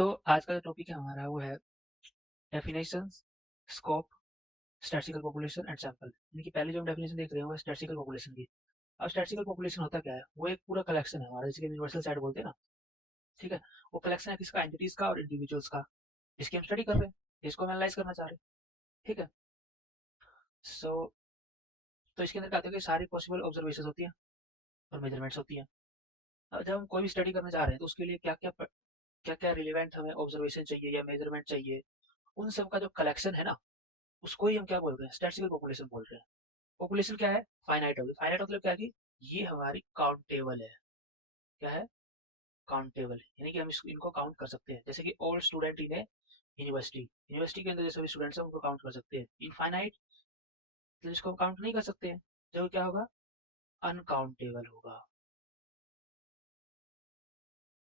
तो आज का जो टॉपिक है हमारा वो है definitions, scope, statistical population and sample. यानी कि पहले जो हम डेफिनेशन देख रहे हैं वो है स्टैटिस्टिकल पॉपुलेशन की। अब स्टैटिस्टिकल पॉपुलेशन होता क्या है? वो एक पूरा कलेक्शन है हमारा, जैसे कि यूनिवर्सल सेट बोलते हैं ना। ठीक है, वो कलेक्शन है किसका? एंटिटीज का और इंडिविजुअल्स का, जिसकी हम स्टडी कर रहे हैं, जिसको हम एनालाइज करना चाह रहे हैं। ठीक है, सो तो इसके अंदर क्या होता है कि सारी पॉसिबल ऑब्जर्वेशन होती हैं और मेजरमेंट्स होती हैं। अब जब हम कोई भी स्टडी करना चाह रहे हैं तो उसके लिए क्या क्या रिलेवेंट हमें ऑब्जर्वेशन चाहिए या मेजरमेंट चाहिए, उन सब का जो कलेक्शन है ना, उसको ही हम क्या बोल रहे हैं? स्टैटिस्टिकल पॉपुलेशन बोल रहे हैं। पॉपुलेशन क्या है? फाइनाइट होगी। फाइनाइट मतलब क्या है कि ये हमारी काउंटेबल है। क्या है? काउंटेबल, यानी कि हम इनको काउंट कर सकते हैं। जैसे कि all student in A university, university के अंदर जो सभी स्टूडेंट्स हैं उनको काउंट कर सकते हैं। इनफाइनाइट मतलब इसको हम काउंट नहीं कर सकते हैं, जो क्या होगा? अनकाउंटेबल होगा।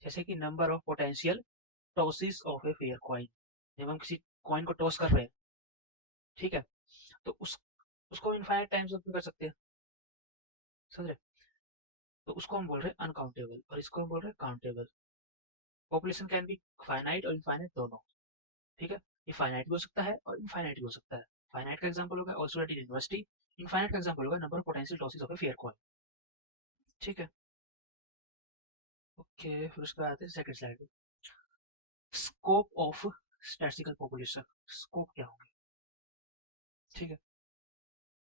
जैसे कि number of potential tosses of a fair coin, जब हम किसी कॉइन को टॉस कर रहे हैं, ठीक है, तो उसको इनफाइनाइट टाइम्स कर सकते हैं। समझ रहे? तो उसको हम बोल रहे हैं अनकाउंटेबल और इसको हम बोल रहे हैं countable. Population can be finite और इनफाइनाइट दोनों। ठीक है, ये फाइनाइट भी हो सकता है और इनफाइनाइट भी हो सकता है। फाइनाइट का एग्जांपल होगा ऑल्सो एट यूनिवर्सिटी, इनफाइनाइट का एग्जांपल होगा number of potential tosses of a fair coin. ठीक है, ओके, फिर उसके बाद आते हैं सेकंड स्लाइड पे। Scope of statistical population. Scope क्या होगी? ठीक है,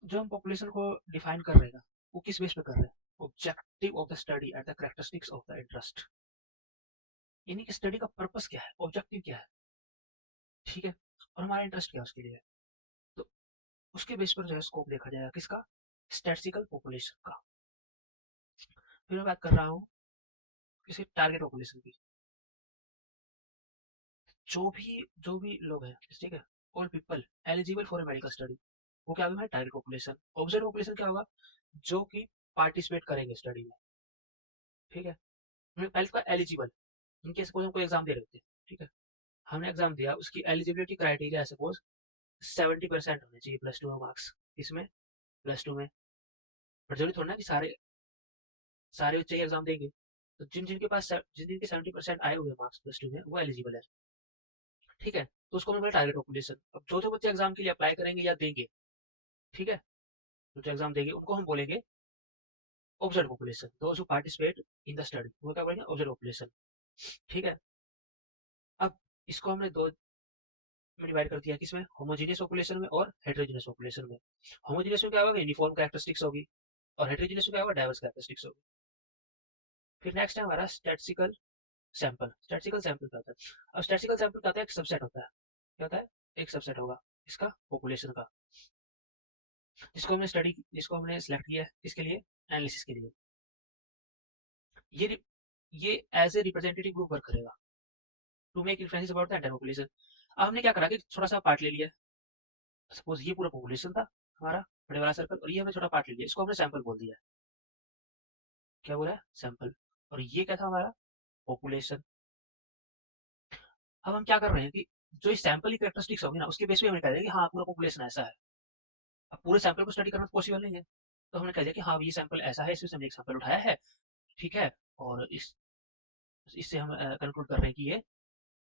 जो हम पॉपुलेशन को डिफाइन कर रहे हैं ना, वो किस बेस पे कर रहे हैं? Objective of the study at the characteristics of the interest. यानी कि स्टडी का पर्पस क्या है, ऑब्जेक्टिव क्या है। ठीक है, और हमारा इंटरेस्ट क्या है उसके लिए। तो उसके बेस पर जो है स्कोप देखा जाएगा, किसका? स्टैटिस्टिकल पॉपुलेशन का। फिर मैं बात कर रहा हूँ किसी टारगेट पॉपुलेशन की। जो भी लोग हैं, ठीक है, all people eligible for a medical study, वो क्या होगा? Target population. ऑब्जर्व पॉपुलेशन क्या होगा? जो कि पार्टिसिपेट करेंगे स्टडी में। ठीक है, पहले इसका एलिजिबल, इनके सपोज हम कोई एग्जाम दे रहे होते हैं, ठीक है, हमने एग्जाम दिया, उसकी एलिजिबिलिटी क्राइटेरिया है सपोज 70% होने चाहिए प्लस टू में मार्क्स। इसमें प्लस टू में, पर जरूरी थोड़ा ना कि सारे सारे बच्चे एग्जाम देंगे। तो जिन जिनके 70% आए हुए मार्क्स प्लस टू में, वो एलिजिबल है। ठीक है, तो उसको हम बोले टारगेट पॉपुलेशन। अब जो जो बच्चे एग्जाम के लिए अप्लाई करेंगे या देंगे, ठीक है, जो एग्जाम देंगे उनको हम बोलेंगे observe population. Those who participate in the study, वो क्या बोलेंगे? Observe population. ठीक है, अब इसको हमने दो में डिवाइड कर दिया, किसमें? होमोजीनियस पॉपुलेशन में और हेटेरोजीनियस पॉपुलेशन में। होमोजीनियस में क्या होगा? यूनिफॉर्म कैरेक्टरिस्टिक्स होगी, और हेटेरोजीनियस में क्या होगा? डाइवर्स कैरेक्टरिस्टिक्स होगी। फिर नेक्स्ट है हमारा स्टैटिस्टिकल सैंपल। स्टैटिस्टिकल सैंपल क्या होता है? अब स्टैटिस्टिकल सैंपल क्या होता है? एक सबसेट होता है। क्या होता है? एक सबसेट होगा इसका, पॉपुलेशन का, जिसको हमने सिलेक्ट किया है किसके लिए? एनालिसिस के लिए। ये रि- ये as a representative group work करेगा to make influence about the entire population. अब हमने क्या करा कि छोटा सा पार्ट ले लिया। सपोज ये पूरा पॉपुलेशन था हमारा, बड़े वाला सर्कल, और ये हमने छोटा पार्ट ले लिया, इसको हमने सैंपल बोल दिया। क्या बोला है? सैंपल। और ये क्या था हमारा? पॉपुलेशन। अब हम क्या कर रहे हैं कि जो इस सैंपल की कैरेक्टरिस्टिक्स होगी ना, उसके बेस पे हमने कह दिया कि हाँ पूरा पॉपुलेशन ऐसा है। अब पूरे सैंपल को स्टडी करना पॉसिबल नहीं है, तो हमने कह दिया कि हाँ ये सैंपल ऐसा है, इसमें से हमने एक सैंपल उठाया है। ठीक है, और इससे हम कंक्लूड कर रहे हैं कि ये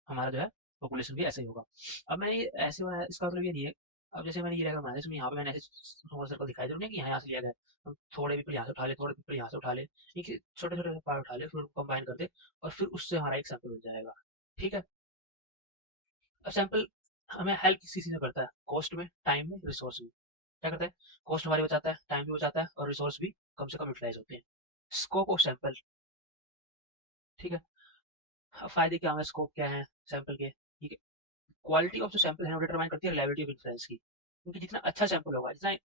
हमारा जो है पॉपुलेशन भी ऐसा ही होगा। अब मैं ये ऐसे बनाया, इसका मतलब ये नहीं है। अब जैसे मैंने ये डायग्राम बनाया, इसमें यहाँ पे मैंने ऐसे स्मॉल सर्कल दिखाई जरूर नहीं कि यहाँ से लिया गया है। हम थोड़े पीपल यहाँ से उठा ले, थोड़े पीपल यहाँ से उठा ले, एक छोटे छोटे पार्ट उठा ले, फिर उनको कंबाइन कर दे, और फिर उससे हमारा एक सैंपल बन जाएगा। ठीक है, अब सैंपल हमें हेल्प किस चीज में करता है? कॉस्ट में, टाइम में, रिसोर्स में। क्या करता है? कॉस्ट हमारी बचाता है, टाइम भी बचाता है, और रिसोर्स भी कम से कम यूटिलाइज होते हैं। Scope of sample. ठीक है, अब फायदे क्या है, स्कोप क्या है सैंपल के? ठीक है, क्वालिटी ऑफ जो सैंपल है वो डिटरमाइन करती है रिलायबिलिटी ऑफ इन्फ्लुएंस की। क्योंकि जितना अच्छा सैंपल होगा, जितना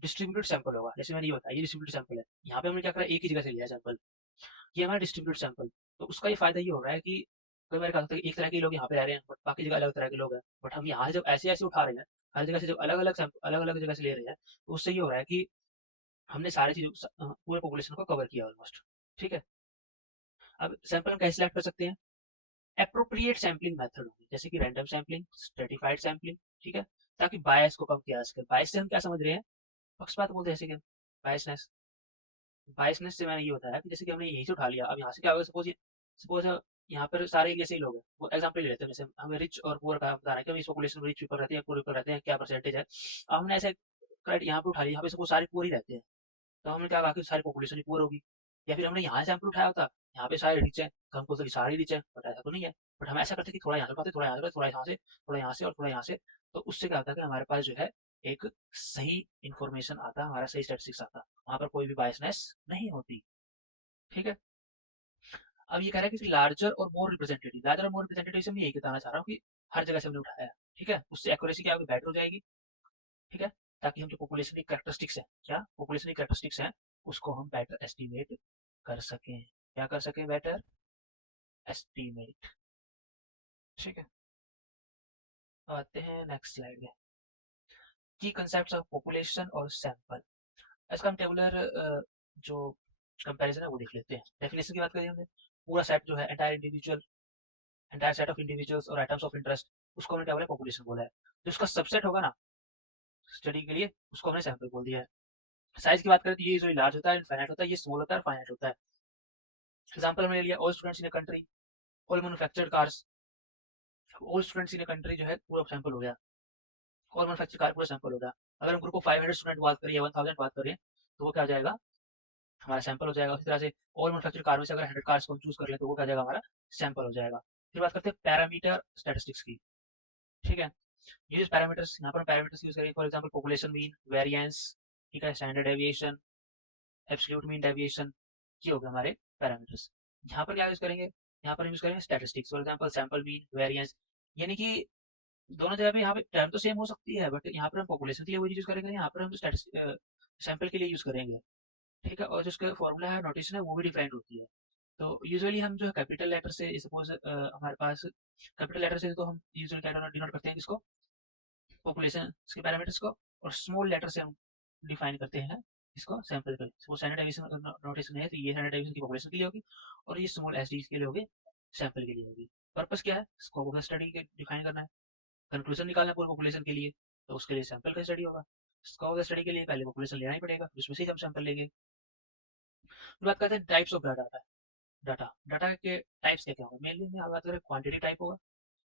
डिस्ट्रीब्यूटेड सैंपल होगा, जैसे मैंने ये बताया ये डिस्ट्रीब्यूटेड सैंपल है, यहाँ पे हमने क्या करा, एक ही जगह से लिया सैंपल, ये हमारा डिस्ट्रीब्यूटेड सैंपल। तो उसका ये फायदा ये हो रहा है कि कई बार क्या होता है कि एक तरह के लोग यहाँ पे रह रहे हैं, बट बाकी जगह अलग तरह के लोग हैं, बट हम यहाँ से जब ऐसे ऐसे उठा रहे हैं, हर जगह से जब अलग अलग सैंपल अलग अलग जगह से ले रहे हैं, तो उससे ये हो रहा है कि हमने सारी चीज पूरे पॉपुलेशन को कवर किया ऑलमोस्ट। ठीक है, अब सैंपल हम कैसे सिलेक्ट कर सकते हैं? एप्रोप्रिएट सैम्पलिंग मेथड होगी, जैसे कि रैंडम सैम्पलिंग, स्ट्रेटिफाइड सैम्पलिंग। ठीक है, ताकि बायस को कम किया जा सके। बायस से हम क्या समझ रहे हैं? पक्षपात बोलते हैं जैसे कि बायसनेस। बायसनेस से मैंने ये बताया कि जैसे कि हमने यहीं से उठा लिया, अब यहाँ से क्या होगा, सपोज यहाँ पर सारे इंडिया से ही लोग हैं, वो एग्जाम्पल ले लेते हैं, जैसे हमें रिच और पुअर का बता रहा है कि इस पॉपुलेशन में रिच पीपल रहते हैं, पुअर पीपल रहते हैं, क्या परसेंटेज है। अब हमने ऐसे यहाँ पे उठा लिया, यहाँ पे सबको सारे पुअर ही रहते हैं, तो हमने क्या कहा कि सारी पॉपुलेशन ही पुअर होगी। या फिर हमने यहाँ सैंपल उठाया होता, यहाँ पे सारे रिच है, तो हमको तो सारे रिच है, बट ऐसा तो नहीं है। बट हम ऐसा करते कि थोड़ा यहाँ से उठाते, थोड़ा यहाँ से, थोड़ा यहाँ से, थोड़ा यहाँ से और थोड़ा यहाँ से, तो उससे क्या होता है कि हमारे पास जो है एक सही इंफॉर्मेशन आता, हमारा सही स्टैटिस्टिक्स आता, वहाँ पर कोई भी बायसनेस नहीं होती। ठीक है। अब ये कह रहा है कि लार्जर और मोर रिप्रेजेंटेटिव, लार्जर और मोर रिप्रेजेंटेटिव से मैं यही बताना चाह रहा हूँ कि हर जगह से हमने उठाया है। ठीक है, उससे एक्यूरेसी क्या होगी, बेटर हो जाएगी। ठीक है, ताकि हम जो पॉपुलेशन की कैरेक्टरिस्टिक्स है, क्या पॉपुलेशन की कैरेक्टरिस्टिक्स है, उसको हम बेटर एस्टिमेट कर सकें। क्या कर सकें, बेटर एस्टिमेट। ठीक है, आते हैं नेक्स्ट स्लाइड में। की कंसेप्ट ऑफ पॉपुलेशन और सैंपल। इसका हम टेबुलर जो कंपैरिजन है वो देख लेते हैं। डेफिनेशन की बात करें हमने, पूरा सेट जो है एंटायर सेट ऑफ इंडिविजुअल्स और आइटम्स ऑफ इंटरेस्ट, उसको हमने क्या बोला, पॉपुलेशन बोला है। जो उसका सबसेट होगा ना स्टडी के लिए, उसको हमने सैंपल बोल दिया है। साइज की बात करें तो ये जो लार्ज होता है, इनफाइनाइट होता है, ये स्मॉल होता है, फाइनाइट होता है। एग्जांपल हमने ले लिया, all students in a country, all manufactured cars. All students in a country जो है पूरा सैंपल हो गया, ऑल मैन्युफैक्चर्ड कार पूरा सैंपल हो गया। अगर हम ग्रुप ऑफ 500 स्टूडेंट बात करें या 1000 बात करें, तो वो क्या हो जाएगा, हमारा सैंपल हो जाएगा। उसी तरह से ऑल मैन्युफैक्चर्ड कार में से अगर 100 कार्स को हम चूज कर ले, तो वो क्या हो जाएगा, हमारा सैंपल हो जाएगा। फिर बात करते हैं पैरामीटर स्टैटिस्टिक्स की। ठीक है, यूज पैरामीटर्स, यहाँ पर पैरामीटर्स यूज करेंगे, for example population mean, variance, ठीक है, standard deviation, absolute mean deviation, ये हो गए हमारे पैरामीटर्स। यहाँ पर क्या यूज करेंगे, यहाँ पर यूज करेंगे statistics, for example sample mean, variance. यानी कि दोनों जगह पे यहाँ पे टर्म तो सेम हो सकती है, बट यहाँ पर हम पॉपुलेशन के लिए वही यूज करेंगे, यहाँ पर हम सैंपल के लिए यूज करेंगे। ठीक है, और जो उसका फॉर्मूला है, नोटेशन है, वो भी डिफरेंट होती है। तो यूजुअली हम जो है कैपिटल लेटर से, सपोज हमारे पास कैपिटल लेटर से, तो हम यूजुअली क्या डिनोट करते हैं इसको, पॉपुलेशन के पैरामीटर्स को, और स्मॉल लेटर से हम डिफाइन करते हैं इसको सैंपल का। वो स्टैंडर्ड डेविएशन नोटेशन है, तो ये स्टैंडर्ड डेविएशन की पॉपुलेशन के लिए होगी, और ये स्मॉल एसडी के लिए होगी, सैंपल के लिए होगी। पर्पस क्या है, स्कोप ऑफ स्टडी के डिफाइन करना है, कंक्लूजन निकालना है पूरी पॉपुलेशन के लिए, तो उसके लिए सैंपल का स्टडी होगा। स्कोप ऑफ स्टडी के लिए पहले पॉपुलेशन लेना ही पड़ेगा, उसमें से हम सैंपल लेंगे। फिर बात करते हैं types of data. Data data के टाइप्स क्या क्या होगा, मेनली हम बात करें क्वांटिटी टाइप होगा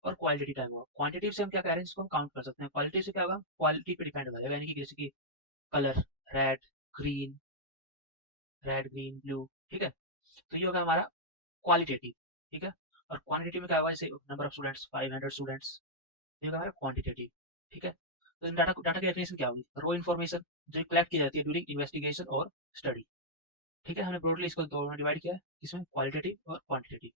और क्वालिटी टाइप होगा। क्वांटिटी से हम क्या कह रहे हैं, इसको हम काउंट कर सकते हैं। क्वालिटी से क्या होगा, क्वालिटी पे डिपेंड करेगा, यानी कि जैसे कि colour, red green, red green blue. ठीक है, तो ये होगा हमारा क्वालिटेटिव। ठीक है, और क्वांटिटी में क्या होगा, जैसे नंबर ऑफ स्टूडेंट्स 500 स्टूडेंट्स, ये होगा हमारा क्वांटिटेटिव। ठीक है, तो डाटा डाटा की डेफिनेशन क्या होगी, रो इन्फॉर्मेशन जो कलेक्ट की जाती है ड्यूरिंग इन्वेस्टिगेशन और स्टडी। ठीक है, हमने ब्रॉडली इसको दो में डिवाइड किया है, इसमें क्वालिटेटिव और क्वांटिटेटिव।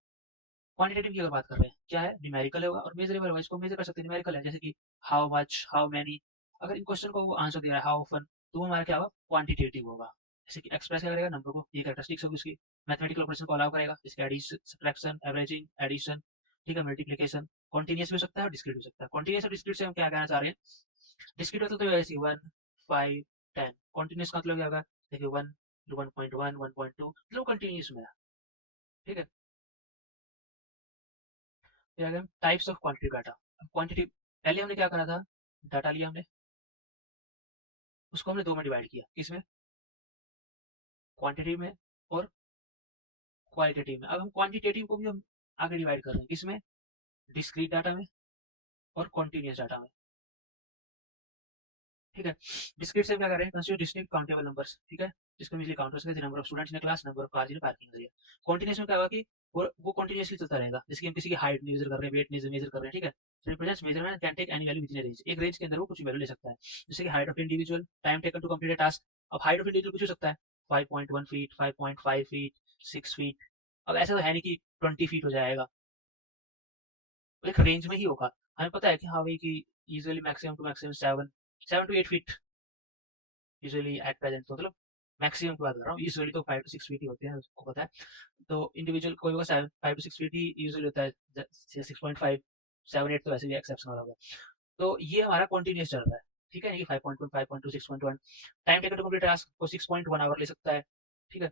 क्वांटिटेटिव की अगर बात कर रहे हैं, क्या है, न्यूमेरिकल होगा, और मेजरेबल होगा, इसको मेजर कर सकते हैं, न्यूमेरिकल है, जैसे कि हाउ मच, हाउ मैनी। अगर इन क्वेश्चन को वो आंसर दे रहा है हाउ ऑफन, तो वो हमारा क्या होगा, क्वांटिटेटिव होगा। जैसे कि एक्सप्रेस क्या करेगा, नंबर को, ये कैरेक्टरिस्टिक्स होगी उसकी। मैथमेटिकल ऑपरेशन को अलाउ करेगा, जैसे एडिशन, सब्ट्रैक्शन, एवरेजिंग, एडिशन। ठीक है, मल्टीप्लिकेशन। कॉन्टिन्यूस भी हो सकता है और डिस्क्रीट हो सकता है। कॉन्टिन्यूस और डिस्क्रीट से हम क्या कहना चाह रहे हैं, डिस्क्रीट मतलब तो जैसे 1, 5, 10। कॉन्टिन्यूस का मतलब क्या होगा, देखिए 1, 1.1, 1.2, मतलब कंटिन्यूस में है। ठीक है, फिर आ गया types of quantity data. Quantity, पहले हमने क्या करा था, डाटा लिया हमने, उसको हमने दो में डिवाइड किया, किसमें, क्वांटिटी में और क्वालिटेटिव में। अब हम क्वांटिटेटिव को भी हम आगे डिवाइड कर रहे हैं, किसमें, डिस्क्रीट डाटा में और कॉन्टिन्यूस डाटा में। ठीक है, डिस्क्रीट से हम क्या कर रहे हैं, कंसीडर डिस्टिंक्ट काउंटेबल नंबर्स। ठीक है, जिसको हम इजीली काउंट कर सकते हैं, number of students in class, number of cars in parking area. Continuous में क्या होगा कि वो कंटिन्यूसली चलता रहेगा, जैसे कि हम किसी की हाइट मेजर कर रहे हैं, वेट मेजर कर रहे हैं। ठीक है, represents measurement can take any value within range, एक रेंज के अंदर वो कुछ वैल्यू ले सकता है, जैसे कि height of individual, time taken to complete a task. अब हाइट ऑफ इंडिविजुअल कुछ हो सकता है, 5.1 फीट, 5.5 फीट, 6 फीट। अब ऐसा तो है नहीं कि 20 फीट हो जाएगा, तो एक रेंज में ही होगा। हमें पता है कि हाँ भाई कि usually maximum to maximum 7 to 8 feet usually at present, तो मतलब मैक्सिमम की बात कर रहा हूँ, यूजुअली तो 5 to 6 फीट ही होते हैं, उसको पता है। तो इंडिविजुअल कोई होगा 5 to 6 फीट ही यूजुअली होता है, 6.5, 7, 8 तो वैसे भी एक्सेप्शनल होगा। तो ये हमारा कॉन्टिन्यूस चल रहा है। ठीक है, ये 5.1, 5.2, 6.1। Time taken to complete task को 6.1 आवर ले सकता है। ठीक है,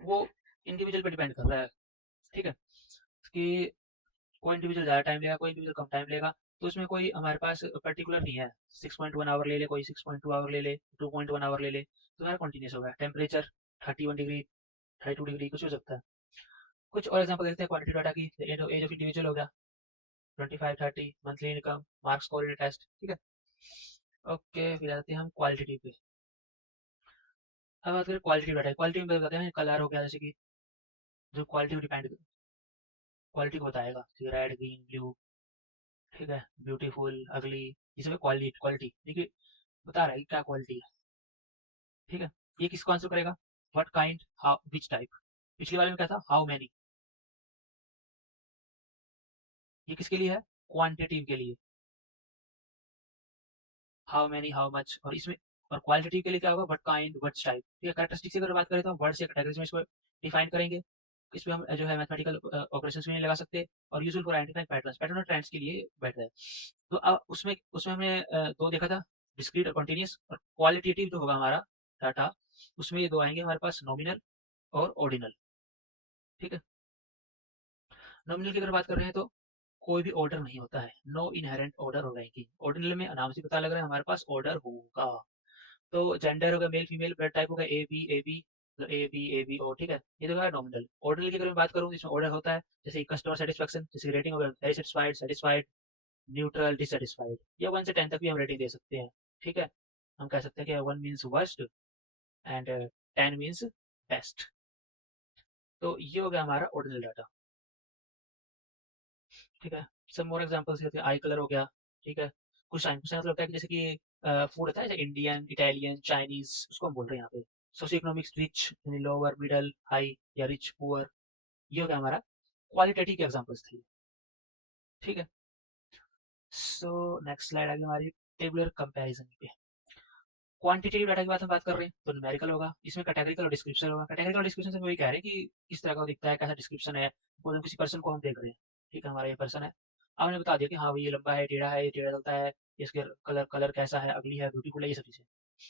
वो इंडिविजुअल पे डिपेंड कर रहा है। ठीक है, कि कोई इंडिविजुअल ज़्यादा टाइम लेगा, कोई इंडिविजुअल कम टाइम लेगा, तो उसमें कोई हमारे पास पर्टिकुलर नहीं है। 6.1 आवर ले ले, कोई 6.2 आवर ले ले, 2.1 आवर ले ले, तो हमारा कंटिन्यूस होगा। टेम्परेचर 31 डिग्री, 32 डिग्री कुछ हो सकता है। कुछ और एग्जांपल देते हैं क्वांटिटी डाटा की। एज ऑफ इंडिविजुअल हो गया 25 30, monthly income, marks score in test, ठीक है। ओके, फिर आते हैं हम क्वालिटेटिव पे। अब बात करें क्वालिटी डाटा। क्वालिटी में बताते हैं कलर हो गया, जैसे कि जो क्वालिटी को डिपेंड क्वालिटी को बताएगा, रेड ग्रीन ब्लू, ठीक है, ब्यूटीफुल अगली, ये सब क्वालिटी क्वालिटी, देखिए बता रहा है कि क्या क्वालिटी है, ठीक है। ये किसको आंसर करेगा? What kind, how, which type. पिछले वाले में क्या था? How many. ये किसके लिए है? क्वांटिटिव के लिए, हाउ मैनी, हाउ मच। और इसमें और क्वालिटेटिव के लिए क्या होगा? What kind, what type. ठीक है, कैरेक्टरिस्टिक की अगर बात करें तो हम वर्ड से कैटेगरीज में इसको डिफाइन करेंगे। इसमें हम जो है मैथमेटिकल ऑपरेशंस भी नहीं लगा सकते। और usual for identifying patterns, pattern और ट्रेंड्स के लिए बैठता है। तो अब उसमें उसमें हमने दो देखा था, डिस्क्रीट और कंटीन्यूअस। और क्वालिटेटिव जो होगा हमारा डाटा, उसमें ये दो आएंगे हमारे पास, नॉमिनल और ऑर्डिनल, ठीक है। नॉमिनल की अगर बात कर रहे हैं तो कोई भी ऑर्डर नहीं होता है, नो इनहेरेंट ऑर्डर और रैंकिंग। ऑर्डिनल में नाम से पता लग रहा है हमारे पास ऑर्डर होगा। तो जेंडर होगा मेल फीमेल, ब्लड टाइप होगा A B A B, A B O, ठीक है। ये तो है नॉमिनल। ऑर्डिनल की अगर मैं बात करूँ, इसमें ऑर्डर होता है, जैसे कस्टमर सेटिस्फेक्शन, जैसे रेटिंग होगा very satisfied, satisfied, neutral, dissatisfied. या 1 से 10 तक भी हम रेटिंग दे सकते हैं, ठीक है। हम कह सकते हैं कि 1 means worst and 10 means best. तो ये हो गया हमारा ऑर्डिनल डाटा, ठीक है। सम मोर एग्जांपल्स जैसे आई कलर हो गया, ठीक है। कुछ टाइम कुछ मतलब होता है कि जैसे कि फूड होता है, जैसे इंडियन, इटालियन, चाइनीज, उसको हम बोल रहे हैं यहाँ पे। सोशियो इकोनॉमिक्स, रिच यानी लोअर, मिडल, हाई, या रिच पुअर। ये हो गया हमारा क्वालिटेटिव के एग्जांपल्स थे, ठीक है। सो नेक्स्ट स्लाइड आ गई हमारी टेबुलर कंपैरिजन पे। क्वांटिटेटिव डाटा की बात कर रहे हैं तो न्यूमेरिकल होगा। इसमें कैटेगरिकल और डिस्क्रिप्शन होगा। कैटेगरिकल और डिस्क्रिप्शन से वही कह रहे हैं कि किस तरह का दिखता है, कैसा डिस्क्रिप्शन है। बोले किसी पर्सन को हम देख रहे हैं, ठीक है, हमारा ये पर्सन है। आपने बता दिया कि हाँ भाई ये लंबा है, टेढ़ा है, ये टेढ़ा चलता है, इसके कलर कलर कैसा है, अगली है, ब्यूटीफुल है, ये सब चीजें।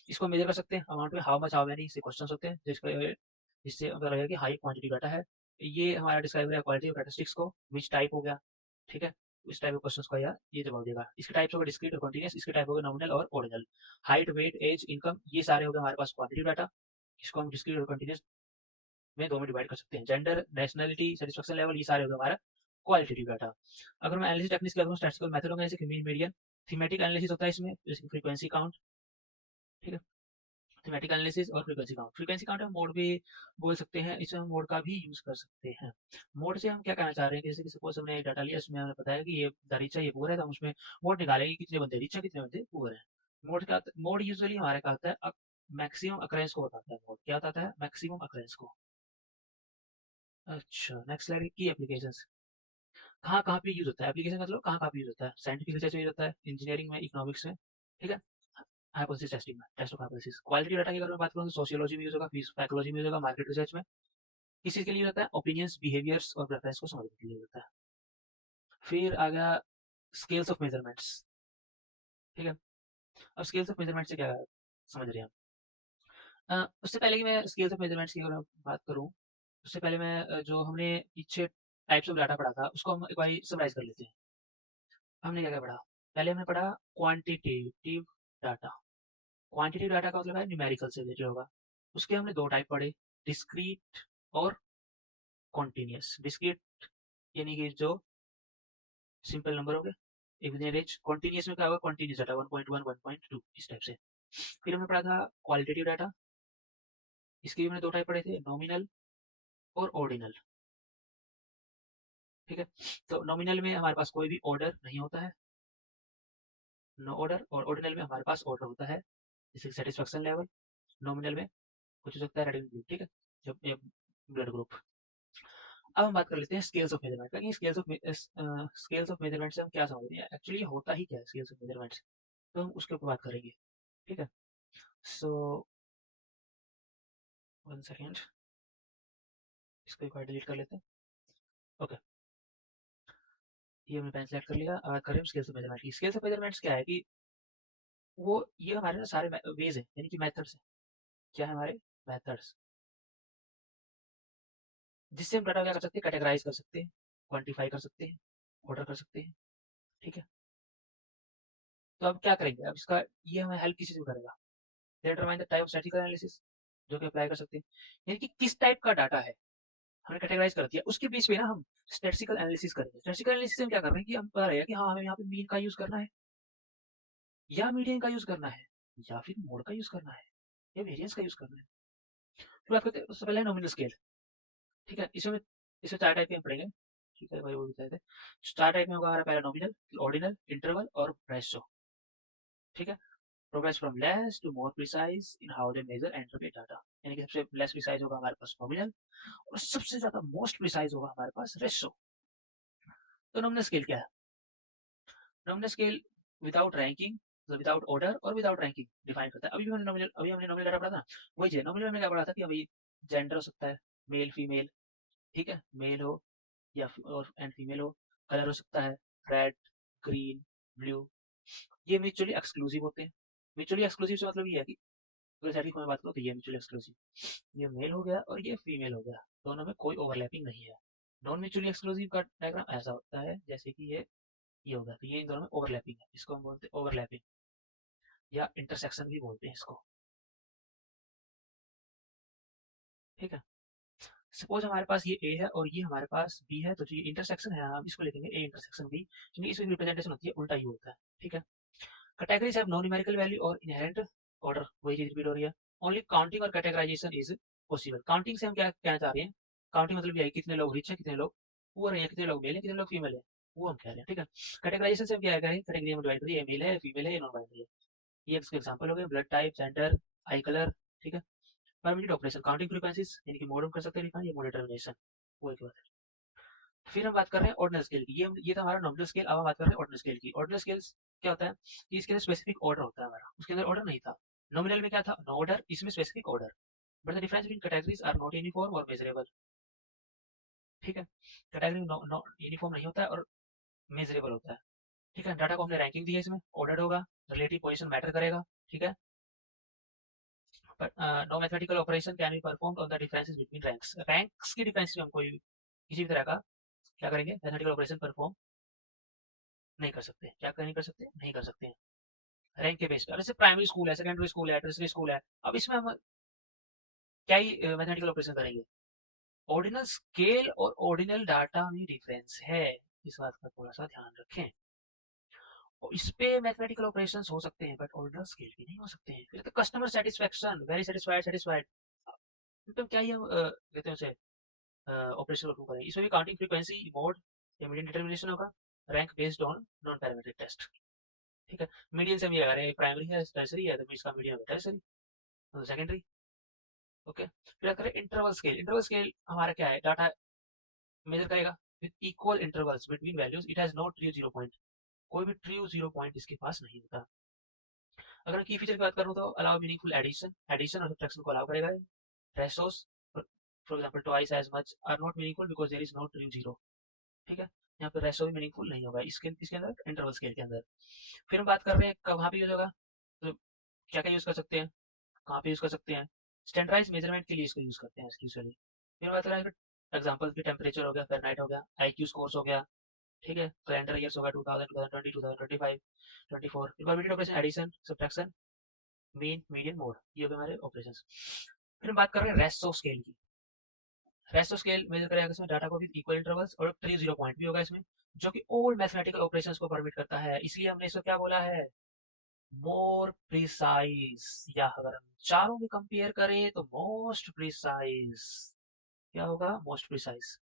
इसको मेजर कर सकते हैं अमाउंट में, हाउ मच, हाउ मैनी, इससे क्वेश्चन होते हैं जिससे पता लगेगा कि हाई क्वांटिटी डाटा है। ये हमारा डिस्क्राइब है क्वालिटी ऑफ स्टैटिस्टिक्स को। विच टाइप हो गया, ठीक है। इस टाइप ऑफ क्वेश्चंस का यार ये जवाब देगा। इसके टाइप्स होगा डिस्क्रीट और कंटीन्यूअस, इसके टाइप होगा नॉमिनल और ordinal. Height, weight, age, income, ये सारे हो गए हमारे पास क्वांटिटी डाटा। इसको हम डिस्क्रीट और कंटीन्यूअस में दो में डिवाइड कर सकते हैं। जेंडर, नेशनलिटी, सेटिस्फेक्शन लेवल, ये सारे हो गए हमारा क्वालिटेटिव डाटा। अगर मैं एनालिसिस टेक्निक्स की बात करूँ, स्टैटिस्टिकल मेथड होगा, जैसे मीन, मीडियन। थीमेटिक एनालिसिस होता है इसमें, जैसे फ्रीक्वेंसी काउंट, ठीक है। थीमेटिक एनालिसिस और फ्रीक्वेंसी काउंट। फ्रीक्वेंसी काउंट हम मोड भी बोल सकते हैं, इसमें हम मोड का भी यूज कर सकते हैं। मोड से हम क्या कहना चाह रहे हैं कि जैसे कि सपोज हमने एक डाटा लिया, इसमें हमें पता है कि ये द रिच है, ये पुअर है, तो हम उसमें मोड निकालेंगे कितने बंदे रिच है, कितने बंदे पुअर है। मोड यूजुअली हमारे क्या होता है? मैक्सिमम अकरेंस को बताता है। मोड क्या बताता है? मैक्सिमम अकरेंस को। अच्छा, नेक्स्ट स्लाइड की एप्लीकेशंस। कहाँ कहाँ पे यूज होता है एप्लीकेशन, मतलब कहाँ कहाँ पे यूज होता है? साइंटिफिक रिसर्च में यूज होता है, इंजीनियरिंग में, इकोनॉमिक्स में, ठीक है। हाइपोथेसिस टेस्टिंग में, test of hypothesis. Quality data की अगर मैं बात करूँ तो सोशियोलॉजी में यूज होगा, साइकोलॉजी में यूज होगा, मार्केट रिसर्च में। किस चीज के लिए होता है? ओपिनियंस, बिहेवियर्स और प्रेफरेंस को समझने के लिए होता है। फिर आ गया स्केल्स ऑफ मेजरमेंट्स, ठीक है। अब स्केल्स ऑफ मेजरमेंट से क्या समझ रहे हैं हम? उससे पहले कि मैं स्केल्स ऑफ मेजरमेंट्स की अगर मैं बात करूँ, उससे पहले मैं जो हमने पीछे टाइप्स ऑफ डाटा पढ़ा था उसको हम एक बार समराइज कर लेते हैं। हमने क्या क्या पढ़ा? पहले हमने पढ़ा क्वांटिटेटिव डाटा। क्वांटिटेटिव डाटा का मतलब है न्यूमेरिकल से रिलेटेड होगा। उसके हमने दो टाइप पढ़े, डिस्क्रीट और कॉन्टिन्यूस। डिस्क्रीट यानी कि जो सिंपल नंबर हो गए, एवरेज। कॉन्टिन्यूस में क्या होगा? कॉन्टिन्यूस डाटा 1.1 1.2 इस टाइप से। फिर हमने पढ़ा था क्वालिटेटिव डाटा। इसके भी हमने दो टाइप पढ़े थे, नॉमिनल और ऑर्डिनल, ठीक है। तो नॉमिनल में हमारे पास कोई भी ऑर्डर नहीं होता है, नो ऑर्डर। और ऑर्डिनल में हमारे पास ऑर्डर होता है, जैसे सेटिस्फेक्शन लेवल। नॉमिनल में कुछ हो सकता है रेडिंग ग्रुप, ठीक है, जब ब्लड ग्रुप। अब हम बात कर लेते हैं स्केल्स ऑफ मेजरमेंट का। स्केल्स ऑफ मेजरमेंट से हम क्या समझ रहे हैं, एक्चुअली होता ही क्या है स्केल्स ऑफ मेजरमेंट। तो हम उसके ऊपर बात करेंगे, ठीक है। सो 1 सेकेंड, इसको एक बार डिलीट कर लेते हैं। ओके, ये हमने पेन सेलेक्ट कर लिया। बात करें स्केल्स ऑफ मेजरमेंट की। स्केल्स ऑफ मेजरमेंट्स क्या है कि वो ये हमारे ना सारे वेज है, यानी कि मेथड्स है। क्या है हमारे? मेथड्स, जिससे हम डाटा क्या कर सकते हैं? कैटेगराइज कर सकते हैं, क्वांटिफाई कर सकते हैं, ऑर्डर कर सकते हैं, ठीक है। तो अब क्या करेंगे? अब इसका ये हमें हेल्प किसी से करेगा, determine the type of statistical analysis, जो कि अप्लाई कर सकते हैं, यानी कि किस टाइप का डाटा है हमने कैटेगराइज कर दिया, उसके बेस पे ना हम स्टैटिस्टिकल एनालिसिस करेंगे। स्टैटिस्टिकल एनालिसिस में क्या कर रहे हैं कि हम पता रहेगा कि हाँ हमें यहाँ पे मीन का यूज करना है, या मीडियन का यूज करना है, या फिर मोड का यूज करना है, या वेरिएंस का यूज करना है। फिर बात करते हैं, उससे पहले नॉमिनल स्केल। ठीक है, इसमें 4 टाइप के हम पढ़ेंगे। ठीक है, वही वो बताए थे। 4 टाइप में होगा हमारा, पहला नॉमिनल, ऑर्डिनल, इंटरवल और रेशो। ठीक है, progress from less to more precise in how they measure and interpret data. यानी कि सबसे लेस प्रिसाइज होगा हमारे पास नॉमिनल, और सबसे ज्यादा मोस्ट प्रिसाइज होगा हमारे पास रेशो। तो नॉमिनल स्केल क्या है? Nominal scale without ranking, without order और विदाउट रैंकिंग डिफाइन करता है। अभी हमने नॉमिनल डाटा पढ़ा था, वही है। नॉमिनल में क्या पढ़ा था कि अभी जेंडर हो सकता है, मेल फीमेल, ठीक है, मेल हो या और एंड फीमेल हो, कलर हो सकता है रेड, ग्रीन, ब्लू, ये म्यूचुअली एक्सक्लूसिव होते हैं। म्यूचुअली एक्सक्लूसिव से मतलब ये है कि अगर सेटिंग को मैं बात करूँ तो ये म्यूचुअली एक्सक्लूसिव, ये मेल हो गया और ये फीमेल हो गया, दोनों में कोई ओवरलैपिंग नहीं है। नॉन म्यूचुअली एक्सक्लूसिव का डायग्राम ऐसा होता है जैसे कि ये होगा, तो ये इन दोनों में ओवरलैपिंग है, इसको हम बोलते हैं ओवरलैपिंग, या इंटरसेक्शन भी बोलते हैं इसको। ठीक है, सपोज हमारे पास ये ए है और ये हमारे पास बी है, तो जो ये इंटरसेक्शन है हम इसको लिखेंगे ए इंटरसेक्शन बी, क्योंकि इसमें रिप्रेजेंटेशन होती है उल्टा ही होता है। ठीक है, categories have no numerical value और इनहेरेंट ऑर्डर, वही चीज रिपीट हो रही है। ओनली काउंटिंग और कैटेगराइजेशन इज पॉसिबल। काउंटिंग से हम क्या कहना चाह रहे हैं? काउंटिंग मतलब ये है कितने लोग रिच है, कितने लोग पुअर है, कितने लोग मेल है, कितने लोग फीमेल है, वो हम कह रहे हैं। ठीक है, कैटेगराइजेशन से हम क्या करें? कैटेगरी में डिवाइड करिए, मेल है, फीमेल है, नॉन बाइनरी है। ये इसके एग्जांपल हो गए, ब्लड टाइप, जेंडर, आई कलर। ठीक है, परमिटेड ऑपरेशन, काउंटिंग फ्रीक्वेंसीज, यानी कि मोड हम कर सकते हैं डिफाइन, ये मोड डिटरमिनेशन, वो एक बात है। फिर हम बात कर रहे हैं ऑर्डिनल स्केल की। ये था हमारा नॉमिनल स्केल। अब हम बात कर रहे हैं ऑर्डिनल स्केल की। ऑर्डिनल स्केल क्या होता है कि इसके अंदर स्पेसिफिक ऑर्डर होता है हमारा, उसके अंदर ऑर्डर नहीं था। नॉमिनल में क्या था? नो ऑर्डर, इसमें specific order, but the difference between categories are not uniform और मेजरेबल। ठीक है, कैटेगरी यूनिफॉर्म नहीं होता है और मेजरेबल होता है। ठीक है, डाटा को हमने रैंकिंग दी है, इसमें ऑर्डर होगा, रिलेटिव पोजीशन मैटर करेगा। ठीक है, but no mathematical operation can be performed on the differences between ranks. Ranks की डिफरेंस में हम कोई किसी भी तरह का क्या करेंगे? मैथमेटिकल ऑपरेशन परफॉर्म नहीं कर सकते। क्या नहीं कर सकते? नहीं कर सकते हैं रैंक के बेस पे। अब जैसे प्राइमरी स्कूल है, सेकेंडरी स्कूल है, टर्सरी स्कूल है, अब इसमें हम क्या ही मैथमेटिकल ऑपरेशन करेंगे? ऑर्डिनल स्केल और ऑर्डिनल डाटा में डिफरेंस है, इस बात का थोड़ा सा ध्यान रखें। और इस पे मैथमेटिकल ऑपरेशंस हो सकते हैं बट ऑर्डिनल स्केल पे नहीं हो सकते हैं। फिर तो customer satisfaction, very satisfied, satisfied, तो क्या ही हम कहते हैं उसे ऑपरेशन परफॉर्म करेंगे। इसमें भी काउंटिंग फ्रीक्वेंसी, मोड या मीडियन डिटरमिनेशन होगा, rank based on non parametric test. ठीक है, मीडियन से हम ये कह रहे हैं प्राइमरी है, टर्सरी है, तो इसका मीडियन है टर्सरी, तो सेकेंडरी। ओके, फिर करें इंटरवल स्केल। इंटरवल स्केल हमारा क्या है? डाटा मेजर करेगा with equal intervals between values, it has no true zero point, कोई भी ट्रू जीरो पॉइंट इसके पास नहीं होता। अगर की फीचर की बात करूँ तो अलाउ मीनिंगफुल एडिशन, एडिशन और सब्ट्रैक्शन को अलाउ करेगा। Ratios for example twice as much are not meaningful because there is no true zero. ठीक है, यहाँ पे रेशो भी मीनिंगफुल नहीं होगा इसके अंदर, इंटरवल स्केल के अंदर। फिर हम बात कर रहे हैं कहाँ पे यूज होगा, तो क्या क्या यूज कर सकते हैं, कहाँ पे यूज कर सकते हैं? स्टैंडर्डाइज मेजरमेंट के लिए इसको यूज करते हैं यूजुअली। फिर बात करें एग्जांपल की, टेम्परेचर हो गया, फ़ारेनहाइट हो गया, आईक्यू स्कोर्स हो गया। ठीक है, कैलेंडर ईयर्स होगा 2000, 2020, 2025, 24। Probability operation, addition, subtraction, mean, median, mode, ये हो गए हमारे ऑपरेशंस। फिर हम बात कर रहे हैं रेस्टो स्केल की। रेस्टो स्केल मेजर करेगा इसमें डाटा को विद इक्वल इंटरवल्स, और ट्रू जीरो पॉइंट भी होगा इसमें, जो कि ऑल मैथमेटिकल ऑपरेशंस को परमिट करता है। इसलिए हमने इसको क्या बोला है? मोर प्रिसाइज, या अगर हम चारों में कंपेयर करें तो मोस्ट प्रिसाइज। क्या होगा? Most precise.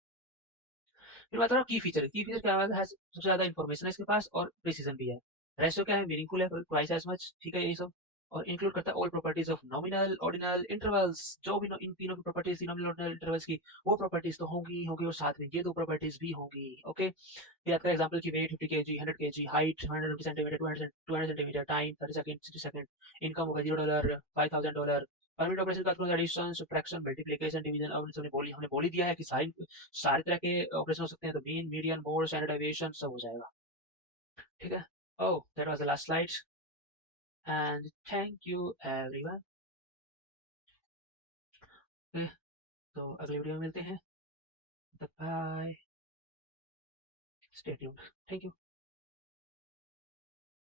फिर बात करो की फीचर। की फीचर क्या है? सबसे ज्यादा इन्फॉर्मेशन है इसके पास और प्रिसीजन भी है। रेशियो क्या है? मीनिंगफुल है, ट्वाइस एज मच। ठीक है, ये सब। और इंक्लूड करता है all properties of nominal, ordinal, intervals, जो भी इन तीनों की प्रॉपर्टीज थी नॉमिनल, ऑर्डिनल, इंटरवल्स की, वो प्रॉपर्टीज तो होंगी ही होंगी, और साथ में ये दो प्रॉपर्टीज भी होंगी। ओके, फिर आपका एग्जांपल की weight 50 KG, 100 KG, height 150 centimetre, 200 centimetre, time 30 second, 60 second, income होगा $0, $5000। परमिट ऑपरेशन का एडिशन, सब्ट्रैक्शन, मल्टीप्लिकेशन, डिवीजन। अब हमने बोल ही दिया है कि सारे सारे तरह के ऑपरेशन हो सकते हैं, तो mean, median, mode, standard deviation सब हो जाएगा। ठीक है, oh that was the last slide, and thank you everyone. तो अगले वीडियो में मिलते हैं, bye, stay tuned, thank you.